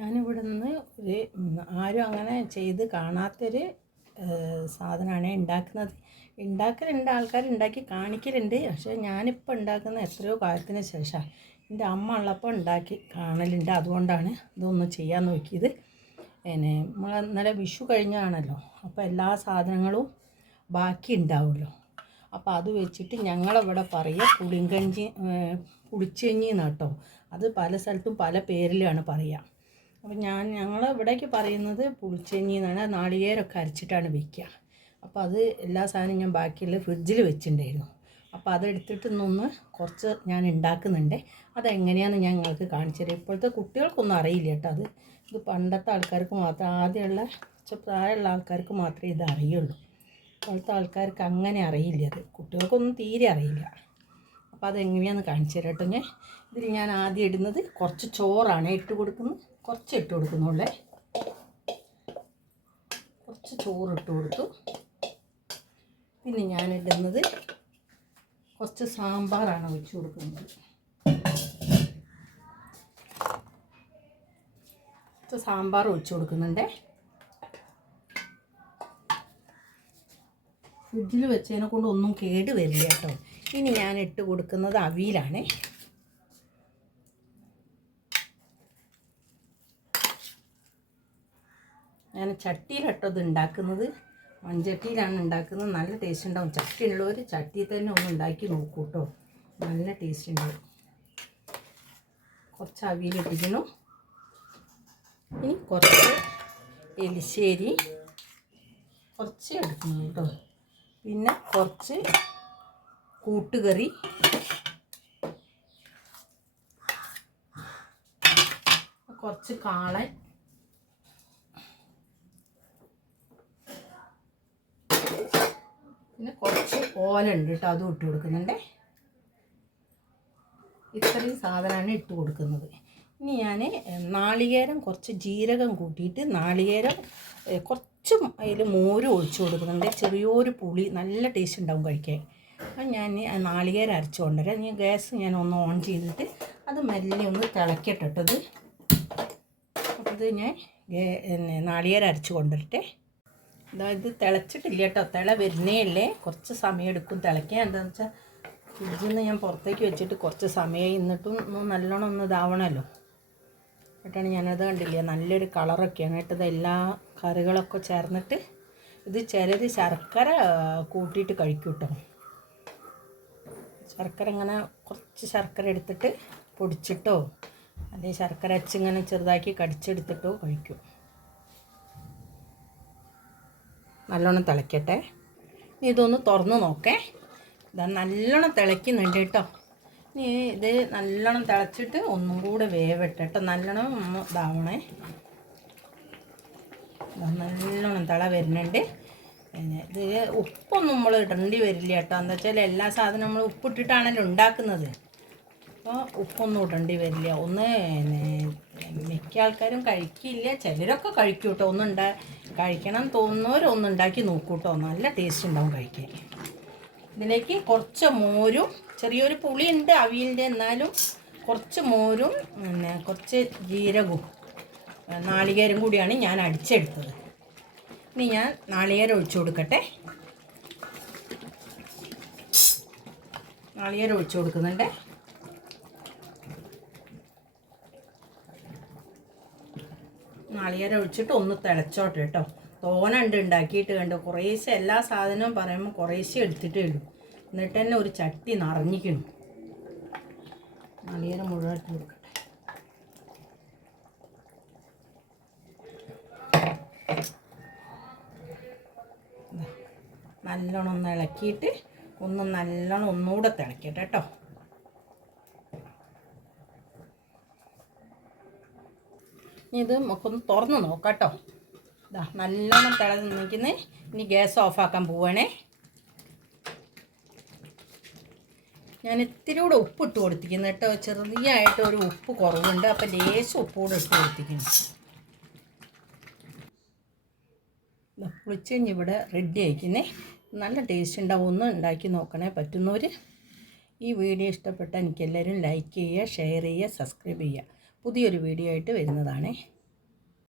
ഞാനിവിടെ നിന്ന് ഒരു ആരും അങ്ങനെ ചെയ്ത് കാണാത്തൊരു സാധനമാണ് ഉണ്ടാക്കുന്നത്. ഉണ്ടാക്കലുണ്ട് ആൾക്കാർ ഉണ്ടാക്കി കാണിക്കലുണ്ട്. പക്ഷേ ഞാനിപ്പോൾ ഉണ്ടാക്കുന്ന എത്രയോ കാലത്തിന് ശേഷമാണ് എന്റെ അമ്മ ഉള്ളപ്പോൾ ഉണ്ടാക്കി കാണലുണ്ട്. അതുകൊണ്ടാണ് ഇതൊന്ന് ചെയ്യാൻ നോക്കിയത്. പിന്നെ നമ്മൾ ഇന്നലെ വിഷു കഴിഞ്ഞാണല്ലോ അപ്പോൾ എല്ലാ സാധനങ്ങളും ബാക്കി ഉണ്ടാവുമല്ലോ. അപ്പോൾ അത് വെച്ചിട്ട് ഞങ്ങളിവിടെ പറയുക പുളിങ്കഞ്ചി പുളിച്ചെഞ്ഞി കേട്ടോ അത് പല സ്ഥലത്തും പല പേരിലാണ് പറയുക. അപ്പോൾ ഞാൻ ഞങ്ങൾ ഇവിടേക്ക് പറയുന്നത് പുളിച്ചെഞ്ഞി എന്നാണ്. നാളികേരമൊക്കെ അരച്ചിട്ടാണ് വയ്ക്കുക അപ്പോൾ അത് എല്ലാ സാധനവും ഞാൻ ബാക്കിയുള്ള ഫ്രിഡ്ജിൽ വെച്ചിട്ടുണ്ടായിരുന്നു. അപ്പോൾ അതെടുത്തിട്ട് ഇന്നൊന്ന് കുറച്ച് ഞാൻ ഉണ്ടാക്കുന്നുണ്ട്. അതെങ്ങനെയാണെന്ന് ഞാൻ നിങ്ങൾക്ക് കാണിച്ചു തരാം. ഇപ്പോഴത്തെ കുട്ടികൾക്കൊന്നും അറിയില്ല കേട്ടോ അത്. ഇത് പണ്ടത്തെ ആൾക്കാർക്ക് മാത്രം ആദ്യമുള്ള പ്രായമുള്ള ആൾക്കാർക്ക് മാത്രമേ ഇത് അറിയുള്ളൂ. ഇപ്പോഴത്തെ ആൾക്കാർക്ക് അങ്ങനെ അറിയില്ല അത്. കുട്ടികൾക്കൊന്നും തീരെ അറിയില്ല. അപ്പോൾ അതെങ്ങനെയാണെന്ന് കാണിച്ചു തരാം കേട്ടോ ഞാൻ. ഇതിൽ ഞാൻ ആദ്യം ഇടുന്നത് കുറച്ച് ചോറാണ് ഇട്ട് കൊടുക്കുന്നത്. കുറച്ച് ഇട്ട് കൊടുക്കുന്നുള്ളേ. കുറച്ച് ചോറ് ഇട്ട് കൊടുത്തു. പിന്നെ ഞാൻ ഇടുന്നത് കുറച്ച് സാമ്പാറാണ് ഒഴിച്ച് കൊടുക്കുന്നത്. കുറച്ച് സാമ്പാർ ഒഴിച്ച് കൊടുക്കുന്നുണ്ടേ. ഫ്രിഡ്ജിൽ വെച്ചതിനെ കൊണ്ട് ഒന്നും കേട് വരില്ല കേട്ടോ. ഇനി ഞാൻ ഇട്ട് കൊടുക്കുന്നത് അവിയിലാണ്. ഞാൻ ചട്ടിയിലട്ടോ ഇത് ഉണ്ടാക്കുന്നത്. മൺചട്ടിയിലാണ് ഉണ്ടാക്കുന്നത്. നല്ല ടേസ്റ്റ് ഉണ്ടാവും. ചട്ടി ഉള്ളവർ ചട്ടിയിൽ തന്നെ ഒന്ന് ഉണ്ടാക്കി നോക്കൂ കേട്ടോ നല്ല ടേസ്റ്റ് ഉണ്ടാവും. കുറച്ച് അവിയിലിട്ടിരിക്കുന്നു. ഇനി കുറച്ച് എലിശ്ശേരി കുറച്ച് എടുക്കുന്നു കേട്ടോ. പിന്നെ കുറച്ച് കൂട്ടുകറി. കുറച്ച് കാളൻ. പിന്നെ കുറച്ച് ഓല ഉണ്ട് കേട്ടോ അതും ഇട്ട് കൊടുക്കുന്നുണ്ടേ. ഇത്രയും സാധനമാണ് ഇട്ട് കൊടുക്കുന്നത്. ഇനി ഞാൻ നാളികേരം കുറച്ച് ജീരകം കൂട്ടിയിട്ട് നാളികേരം കുറച്ച് അതിൽ മോര് ഒഴിച്ചു കൊടുക്കുന്നുണ്ട്. ചെറിയൊരു പുളി നല്ല ടേസ്റ്റ് ഉണ്ടാവും കഴിക്കാൻ. അപ്പം ഞാൻ നാളികേരം അരച്ചു കൊണ്ടുവരാം. ഇനി ഗ്യാസ് ഞാൻ ഒന്ന് ഓൺ ചെയ്തിട്ട് അത് മെല്ലെ ഒന്ന് തിളക്കിട്ടിട്ടത് അപ്പോൾ ഇത്. ഞാൻ നാളികേരം അരച്ചു കൊണ്ടുവരട്ടെ. ഇതാ തിളച്ചിട്ടില്ല കേട്ടോ തിള വരുന്നേ ഉള്ളേ. കുറച്ച് സമയം എടുക്കും തിളയ്ക്കാൻ. എന്താണെന്ന് വെച്ചാൽ ഫ്രിഡ്ജിൽ നിന്ന് ഞാൻ പുറത്തേക്ക് വെച്ചിട്ട് കുറച്ച് സമയം ഇന്നിട്ടും ഒന്ന് നല്ലോണം ഒന്ന് ഇതാവണമല്ലോ. എന്നിട്ടാണ് ഞാനത് കണ്ടില്ല? നല്ലൊരു കളറൊക്കെയാണ്. കേട്ടത് എല്ലാ കറികളൊക്കെ ചേർന്നിട്ട് ഇത് ചിലർ ശർക്കര കൂട്ടിയിട്ട് കഴിക്കും കേട്ടോ ശർക്കര ഇങ്ങനെ കുറച്ച് ശർക്കര എടുത്തിട്ട് പൊടിച്ചിട്ടോ അല്ലെങ്കിൽ ശർക്കര അച്ചിങ്ങനെ ചെറുതാക്കി കടിച്ചെടുത്തിട്ടോ കഴിക്കും. നല്ലോണം തിളയ്ക്കട്ടെ ഇനി ഇതൊന്ന് തുറന്ന് നോക്കേ. ഇതാ നല്ലോണം തിളയ്ക്കുന്നുണ്ട് കേട്ടോ. ഇനി ഇത് നല്ലോണം തിളച്ചിട്ട് ഒന്നും കൂടെ വേവട്ടെ കേട്ടോ. നല്ലോണം ഇതാവണേ. ഇതാ നല്ലോണം തിള വരുന്നുണ്ട്. പിന്നെ ഇത് ഉപ്പൊന്നും നമ്മൾ ഇടേണ്ടി വരില്ല കേട്ടോ. എന്താ വെച്ചാൽ എല്ലാ സാധനവും നമ്മൾ ഉപ്പിട്ടിട്ടാണല്ലോ ഉണ്ടാക്കുന്നത്. അപ്പോൾ ഉപ്പൊന്നും ഇടേണ്ടി വരില്ല. ഒന്ന് മിക്ക ആൾക്കാരും കഴിക്കില്ല. ചിലരൊക്കെ കഴിക്കും കേട്ടോ. ഒന്നുണ്ടാ കഴിക്കണം തോന്നുന്നവർ ഒന്ന് ഉണ്ടാക്കി നോക്കൂട്ടോ നല്ല ടേസ്റ്റ് ഉണ്ടാവും കഴിക്കാൻ. ഇതിലേക്ക് കുറച്ച് മോരും ചെറിയൊരു പുളി ഉണ്ട് അവിയലിന്റെ എന്നാലും കുറച്ച് മോരും പിന്നെ കുറച്ച് ജീരകവും നാളികേരം കൂടിയാണ് ഞാൻ അടിച്ചെടുത്തത്. ഇനി ഞാൻ നാളികേരം ഒഴിച്ചു കൊടുക്കട്ടെ. നാളികേരം ഒഴിച്ചു കൊടുക്കുന്നുണ്ട്. നാളികേരം ഒഴിച്ചിട്ട് ഒന്ന് തിളച്ചോട്ടെ കേട്ടോ. തോന ഉണ്ട് ഉണ്ടാക്കിയിട്ട് കണ്ട്? കുറേശ്ശെ എല്ലാ സാധനവും പറയുമ്പോൾ കുറേശ്ശെ എടുത്തിട്ടേ ഉള്ളൂ. എന്നിട്ട് തന്നെ ഒരു ചട്ടി നിറഞ്ഞിക്കണം നാളികേരം മുഴുവൻ ഇട്ട് നല്ലോണം ഒന്ന് ഇളക്കിയിട്ട് ഒന്ന് നല്ലോണം ഒന്നുകൂടെ തിളക്കട്ടെ കേട്ടോ. ഇത് നമുക്കൊന്ന് തുറന്ന് നോക്കാം കേട്ടോ ഇതാ നല്ലോണം തിളന്ന് നിൽക്കുന്നത് ഇനി ഗ്യാസ് ഓഫാക്കാൻ പോവുകയാണേ ഞാൻ ഇത്തിരി കൂടെ ഉപ്പ് ഇട്ട് കൊടുത്തിരിക്കുന്നു കേട്ടോ. ചെറിയായിട്ട് ഒരു ഉപ്പ് കുറവുണ്ട്. അപ്പം ലേശം ഉപ്പ് കൂടെ ഇട്ട് കൊടുത്തിരിക്കുന്നു. ദാ പുളിച്ചഞ്ഞ് ഇവിടെ റെഡി ആയിക്കുന്നേ. നല്ല ടേസ്റ്റ് ഉണ്ടാവും. ഒന്ന് ഉണ്ടാക്കി നോക്കണേ പറ്റുന്നവർ ഈ വീഡിയോ ഇഷ്ടപ്പെട്ട എനിക്കെല്ലാവരും ലൈക്ക് ചെയ്യുക ഷെയർ ചെയ്യുക സബ്സ്ക്രൈബ് ചെയ്യുക. പുതിയൊരു വീഡിയോ ആയിട്ട് വരുന്നതാണേ.